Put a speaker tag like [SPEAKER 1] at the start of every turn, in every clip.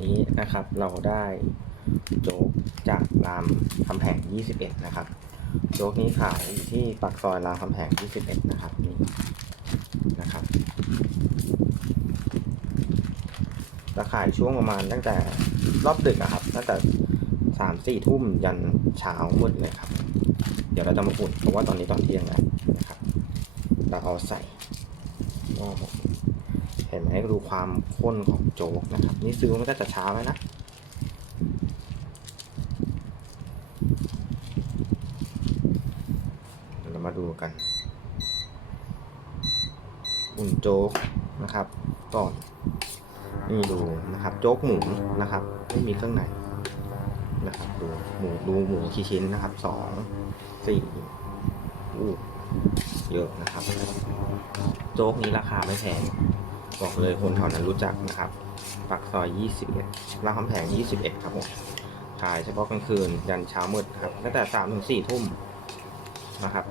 [SPEAKER 1] นี้นะครับ เราได้โจ๊กจากรามคำแหง 21 นะครับ โจ๊กนี้ขายอยู่ที่ปากซอยรามคำแหง 21 นะครับนี่นะครับจะขายช่วงประมาณตั้งแต่รอบดึกอะครับ ตั้งแต่สามสี่ทุ่มยันเช้ามืดเลยครับ เดี๋ยวเราจะมาอุ่นเพราะว่าตอนนี้ตอนเที่ยงแล้วนะครับ เราเอาใส่หม้อหมดเห็น ไหมดูความข้นของโจ๊กนะครับ นี่ซื้อมาตั้งแต่เช้าแล้วนะเดี๋ยวเรามาดูกัน อุ่นโจ๊กนะครับก่อนนี่ดูนะครับ โจ๊กหมูนะครับไม่มีเครื่องในนะครับดูหมูดูหมูกี่ชิ้นนะครับสองสี่อู้เยอะนะครับ โจ๊กนี้ราคาไม่แพง บอกเลยคนแถวนั้นรู้จักนะครับปากซอย 21รามคำแพง21 ครับผมขายเฉพาะกลางคืนยันเช้ามืดครับตั้งแต่3ถึง4ทุ่มนะครับ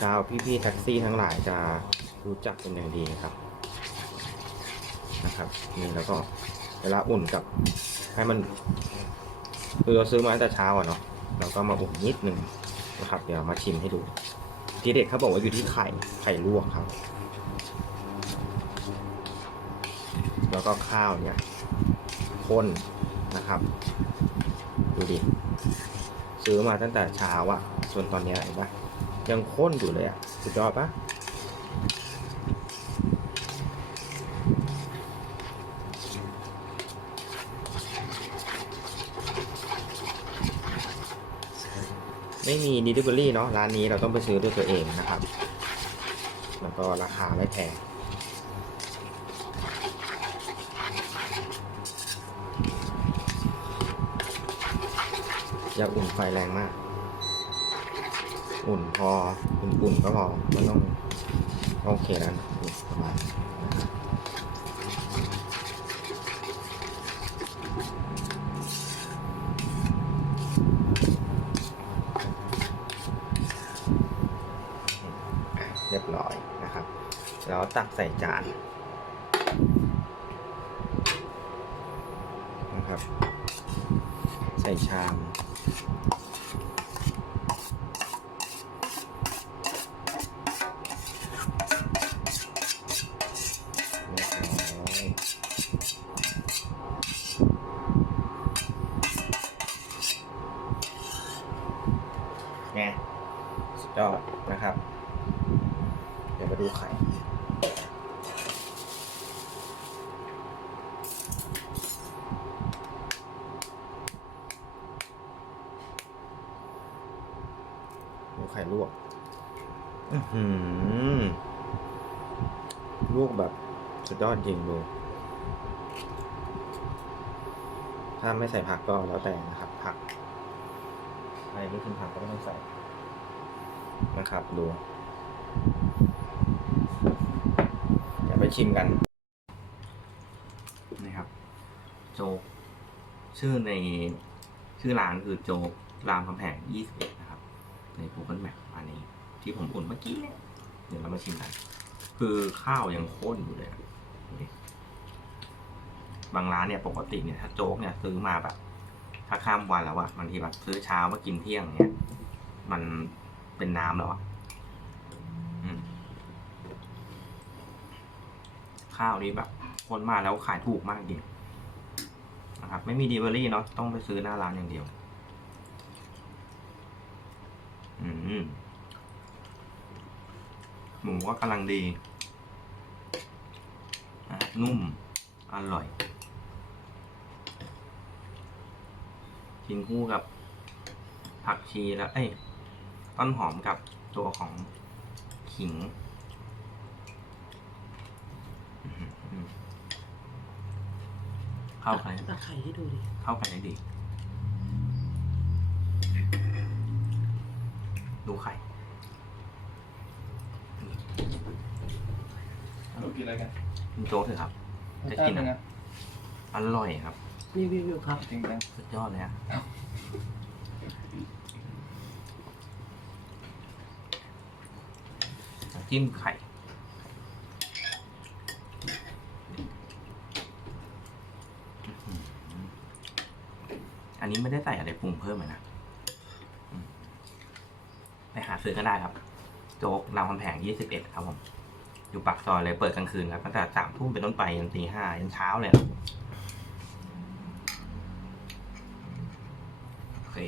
[SPEAKER 1] ชาวพี่ๆแท็กซี่ทั้งหลายจะรู้จักเป็นอย่างดีนะครับนะครับนี่แล้วก็เวลาอุ่นกับให้มันคือเราซื้อมาตั้งแต่เช้าอะเนาะเราก็มาอุ่นนิดหนึ่งนะครับ เดี๋ยวมาชิมให้ดู ทีเด็ดเขาบอกว่าอยู่ที่ไข่ไข่ลวกครับ แล้วก็ข้าวเนี่ยข้นนะครับ ดูดิ ซื้อมาตั้งแต่เช้าอะส่วนตอนนี้เห็นปะยังข้นอยู่เลยอะสุดยอดปะไม่มี delivery เนาะร้านนี้เราต้องไปซื้อด้วยตัวเองนะครับ แล้วก็ราคาไม่แพง อย่าอุ่นไฟแรงมาก อุ่นพออุ่นๆก็พอไม่ต้องโอเคแล้วประมาณเรียบร้อยนะครับ แล้วตักใส่จานนะครับ ใส่ชาม เรียบร้อยไงสุดยอดนะครับ เดี๋ยวมาดูไข่ ลวกอือหือลวกแบบสุดยอดจริงดู ถ้าไม่ใส่ผักก็แล้วแต่นะครับ ผักใครไม่กินผักก็ไม่ต้องใส่นะครับดูเดี๋ยวไปชิมกันนะครับ โจ๊กชื่อในชื่อร้านคือโจ๊กรามคำแหง21 นะครับ ใน Google Map อันนี้ ที่ผมอุ่นเมื่อกี้เนี่ยเดี๋ยวเรามาชิมกันคือข้าวยังข้นอยู่เลยอะดูดิบางร้านเนี่ยปกติเนี่ยถ้าโจ๊กเนี่ยซื้อมาแบบ ถ้าข้ามวันแล้วอะบางทีแบบซื้อเช้ามากินเที่ยงเนี่ยมันเป็นน้ำแล้วอะข้าวนี้แบบข้นมาแล้วขายถูกมากจริงนะครับ ไม่มีเดีเวอรี่เนาะต้องไปซื้อหน้าร้านอย่างเดียว อืม หมูก็กำลังดีอะนุ่ม อร่อย กินคู่กับ ผักชีแล้ว เอ้ย ต้นหอมกับตัวของขิงอื้อหือเข้ากัน
[SPEAKER 2] ตักไข่ให้ดูดิ
[SPEAKER 1] เข้ากันได้ดี ดูไข่
[SPEAKER 3] เรากินอะไรกัน
[SPEAKER 1] คุณโจ๊กเถอะครับ จะกิน
[SPEAKER 3] รสชาติเป็
[SPEAKER 1] อะ
[SPEAKER 3] ไง
[SPEAKER 1] อร่อยครับ
[SPEAKER 2] รีวิวอยู่ครับ
[SPEAKER 3] จริงจัง
[SPEAKER 1] สุดยอดเลยอะน้ำจิ้มไข่ออันนี้ไม่ได้ใส่อะไรปรุงเพิ่มเลยนะอืม ไปหาซื้อก็ได้ครับ โจ๊กรามคำแพงยี่สิบเอ็ดครับผม อยู่ปากซอยเลยเปิดกลางคืนครับตั้งแต่สามทุ่มเป็นต้นไปยันตีห้ายันเช้าเลยโอเค